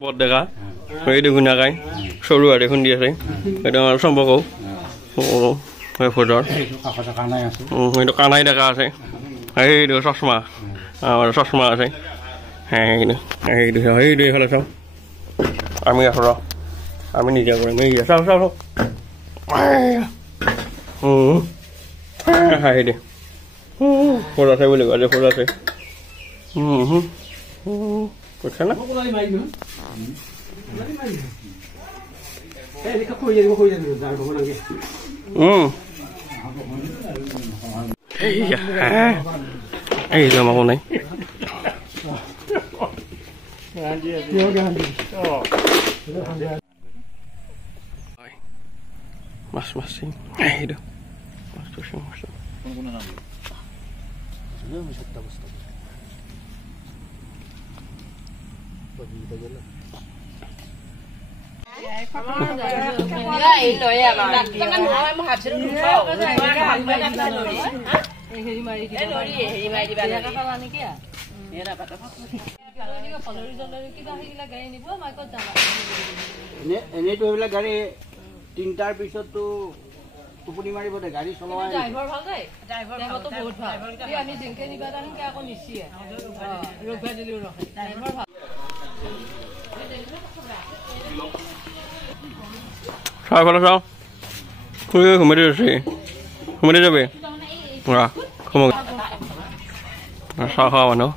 Bột được á, mấy đứa con nhà cái, sâu rùa để con đi thấy, cái đó xong bao gấu, mấy phút đó, mấy đứa con này được à thấy, hay đứa sốt mà thấy, hay đứa hay là sao, anh mới rồi, anh mới đi chơi rồi, mới sao, hay đi, phút đó thấy bây giờ phút đó thấy, Cái khăn á. Ê giờ mà con này. Mas. Ey được. Mas. তিনটাৰ পিছতো টোপনি মাৰিব দে গাড়ী চলোৱা driver ভাল দেই ড্ৰাইভাৰটো বহুত ভাল আমি জিংকে নিবা তানকে আকৌ নিছিয়ে ৰখবা দিলিও ৰখে ড্ৰাইভাৰ ভাল Sao con sao? Không mới được gì. Không mới được về. À, không một. Sao mà nó?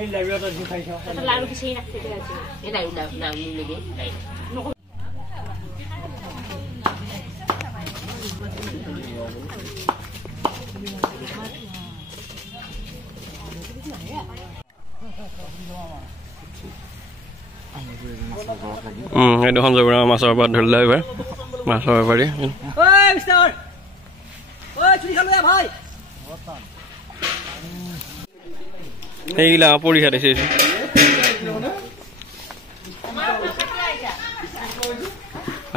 এই লাইব্রেরিটা কি খাইছো লাইব্রেরি কিছু না ঠিক আছে এটা না নিলে Cái đó không rồi mà sao bắt được lời vậy? Mà sao vậy đi? Ôi mister. Ôi চুরি খালো ভাই। এই লা পরীক্ষা দিছে।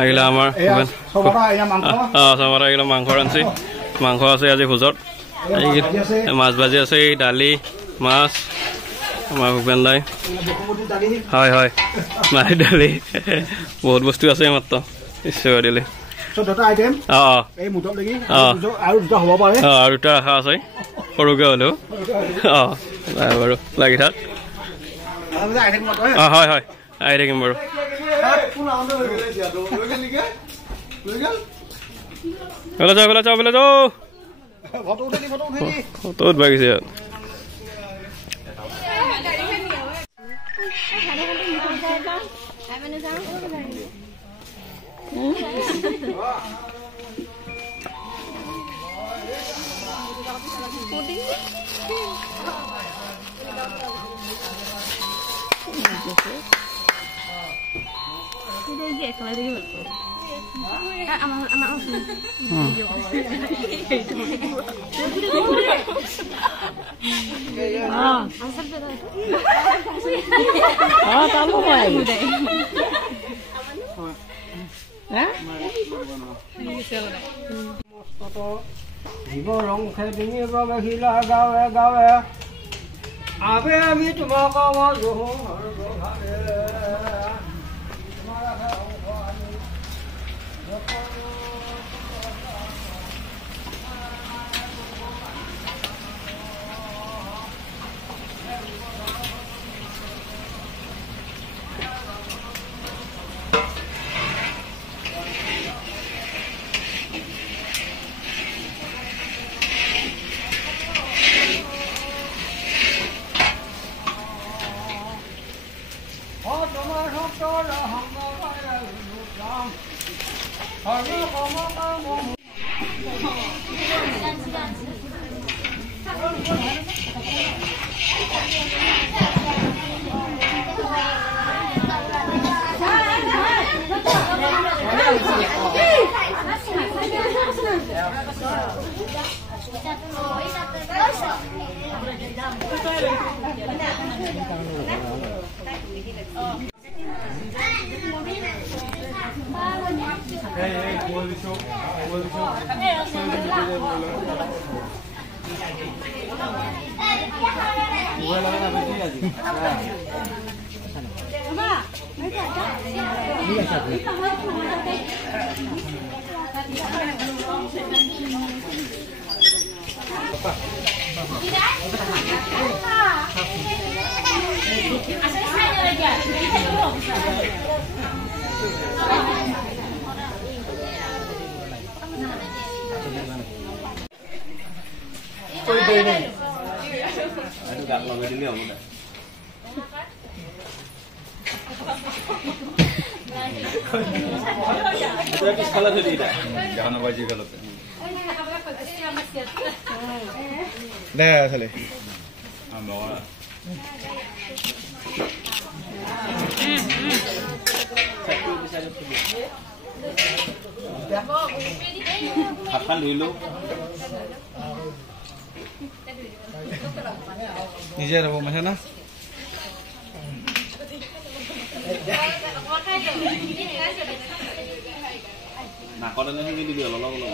আইলা আমার সবারা আইলা মাংস আনছি মাংস আছে আজি ভোজত মাছ ভাজি আছে দালি মাছ আমার ভূপেন দাই হয় হয় মাছ দালি বহুত বস্তু আছে মাত্র ঈশ্বর দিলে আৰু দুটা ৰাখা আছে সৰুকে হলেও বাৰু লাগি থাক হয় হয় আহি থাকিম বাৰু বেলা যাও ফটো উঠবা গৈছে ৰং খেদিনী বাহিলা গাঁৱে গাঁৱে আবে আমি তোমাক নিজে ৰব মাছে না নাকলে হেৰি দিবি অলপ অলপ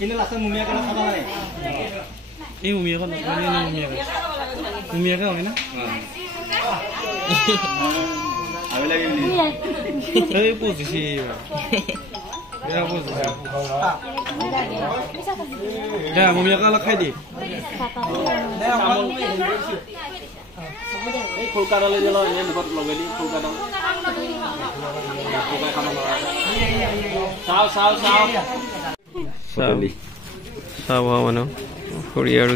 ini langsung mumia kan apa nih? Ini mumia kan, ini mumia kan ini? Apa lagi ini? Ini posisi, ya posisi. Ya mumia kan lakai di. এই কলকাতালৈ যে লয় এনে লগত লগালি কলকাতা চাও চাও চাও চাও মানে খুৰি আৰু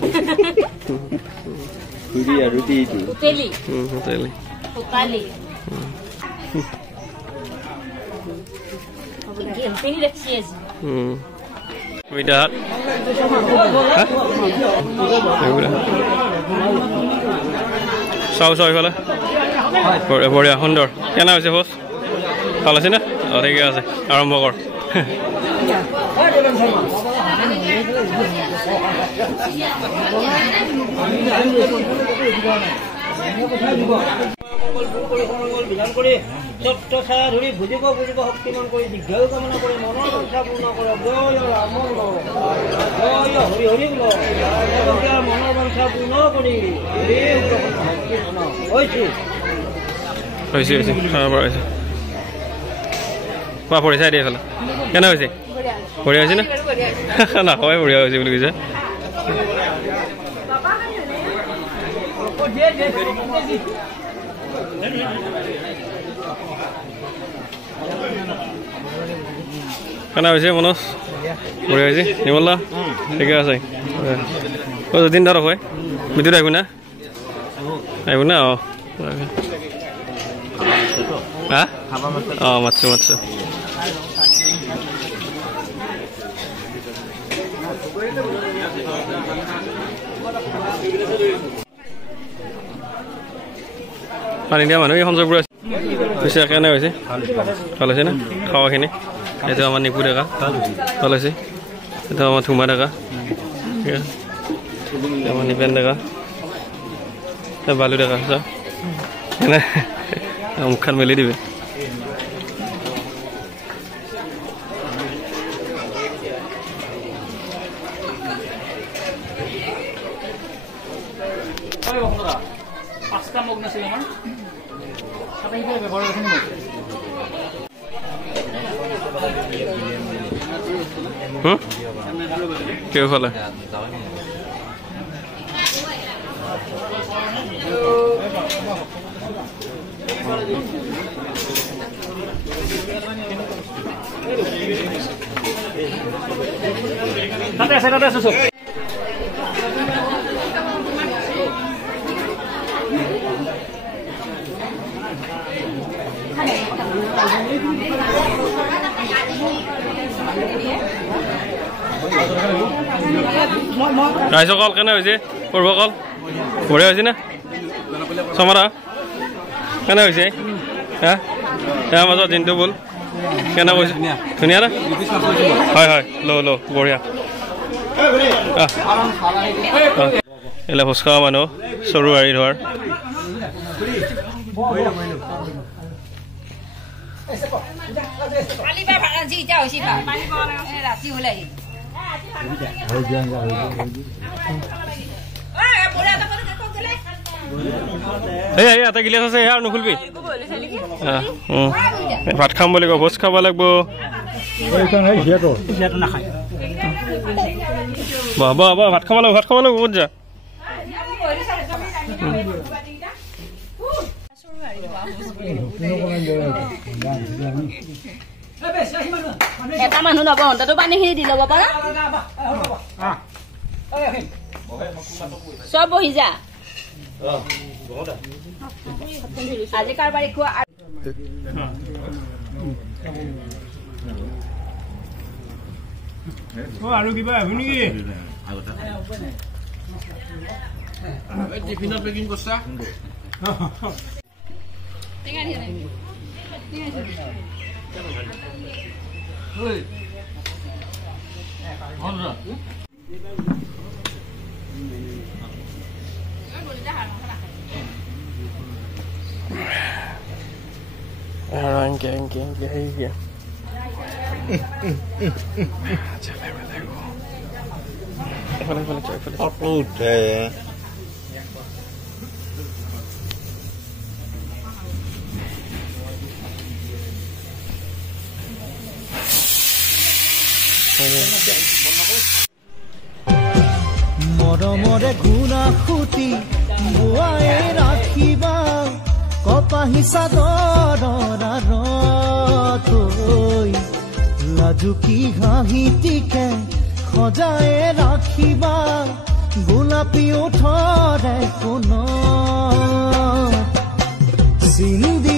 হোটেলি হোটেলি হোটেলি Ini dah cheese. Widhat. Sao ifale. Bঢ়িয়া সুন্দৰ কেনে হৈছে হোস ভাল আছে না ঠিকে আছে আৰম্ভ কৰ ধৰি বুজিব বুজিব শক্তিমান কৰি দীৰ্ঘায়ু কামনা কৰি মনৰ বাঞ্ছা পূৰ্ণ কৰক জয় ৰাম জয় হৰি হৰি বোল মনৰ বাঞ্ছা পূৰ্ণ কৰি পৰি চাই দিয়ে এইফালে কেনে হৈছে বঢ়িয়া হৈছে না নাখাই বঢ়িয়া হৈছে বুলি কৈছে কেনে হৈছে মনোজ বঢ়িয়া হৈছে নিমলা ঠিকে আছে যতীন ধৰক হয় বিদ্যুৎ আহিব না আহিব না অঁ হা অঁ মাতছো মাতছো পানী দিয়া মানুহ এই সঞ্চয়পুৰ আছে পিছে কেনে হৈছে ভাল হৈছে না খাৱাখিনি এইটো আমাৰ নিপু ডেকা ভাল হৈছে এইটো আমাৰ ধুমা ডেকা ঠিক আছে আমাৰ নিপেন ডেকা বালু ডেকা চা এনে মুখখন মেলি দিবি কেউ ফলে তাতে আছে চব ৰাইজৰ কল কেনে হৈছে পূৰ্ব কল বঢ়িয়া হৈছে না চমৰা কেনে হৈছে হা মাজত দিনটো বল কেনে কৈছে ধুনীয়া না হয় হয় ল বঢ়িয়া এলে ভোজ খোৱা মানুহ চৰু গাড়ী ধোৱাৰ এটা গিলাচ আছে আৰু নুখুলবি ভাত খাম বুলি কয় ভোজ খাব লাগিব ভাত খাব লাগিব ক'ত যা এটা মানুহ ল'ব অন্ততো পানীখিনি দি ল'ব পাৰা চব বহি যা আজি কাৰবাৰী খোৱা আৰু কিবা আহিব নেকি টিফিনত পেকিং কৰছা মৰমৰে গুণা খুটি বোৱাই ৰাখিবা কপাহী চাদৰৰ লাজুকী হাঁহিটিকে সজাই ৰাখিবা গোলাপী ওঠৰে কোন চিন্দি